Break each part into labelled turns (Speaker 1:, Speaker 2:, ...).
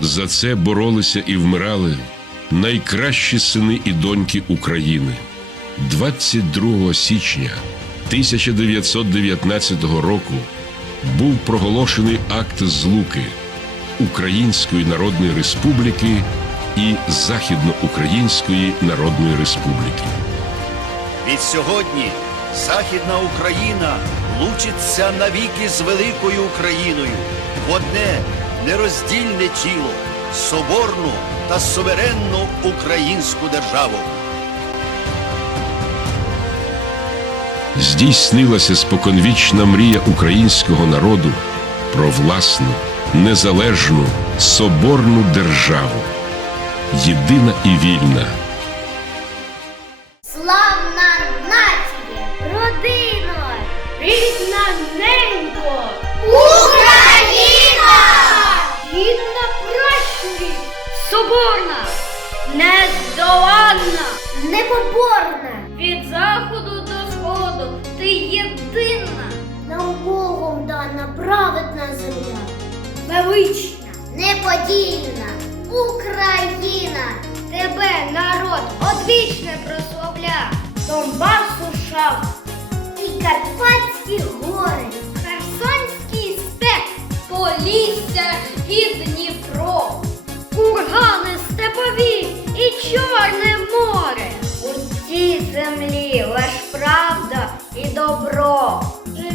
Speaker 1: За це боролися і вмирали найкращі сини і доньки України. 22 січня 1919 року був проголошений акт злуки Української Народної Республіки і Західноукраїнської Народної Республіки.
Speaker 2: Відсьогодні Західна Україна лучиться навіки з великою Україною одне нероздільне тіло, соборну та суверенну українську державу.
Speaker 1: здійснилася споконвічна мрія українського народу про власну, незалежну, соборну державу, єдина і вільна.
Speaker 3: Славна нація! Родино! Рідна ненько! Велична! Неподільна! Україна! Тебе, народ, одвічне прославля! Донбасу шав! І Карпатські гори! Херсонський степ! Полісся і Дніпро! Кургани степові і Чорне море! У цій землі лиш правда і добро! Ж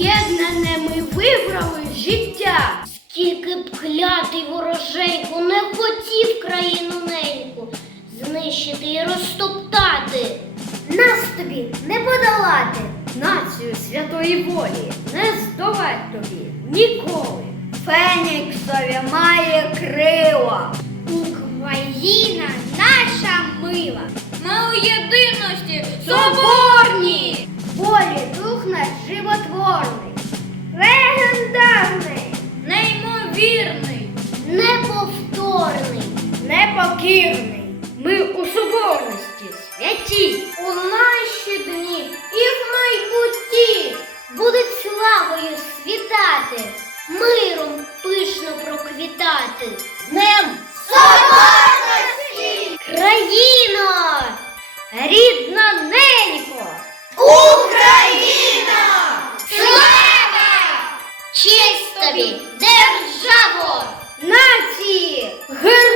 Speaker 3: Об'єднане ми вибрали життя. Скільки б клятий ворожейку не хотів країну неньку знищити і розтоптати. Нас тобі не подолати. Націю святої волі не здолать тобі ніколи. Феніксові має крила. Україна легендарний, неймовірний, неповторний, непокірний. Ми у соборності святі. У наші дні Честь тобі, державо, нації, герої!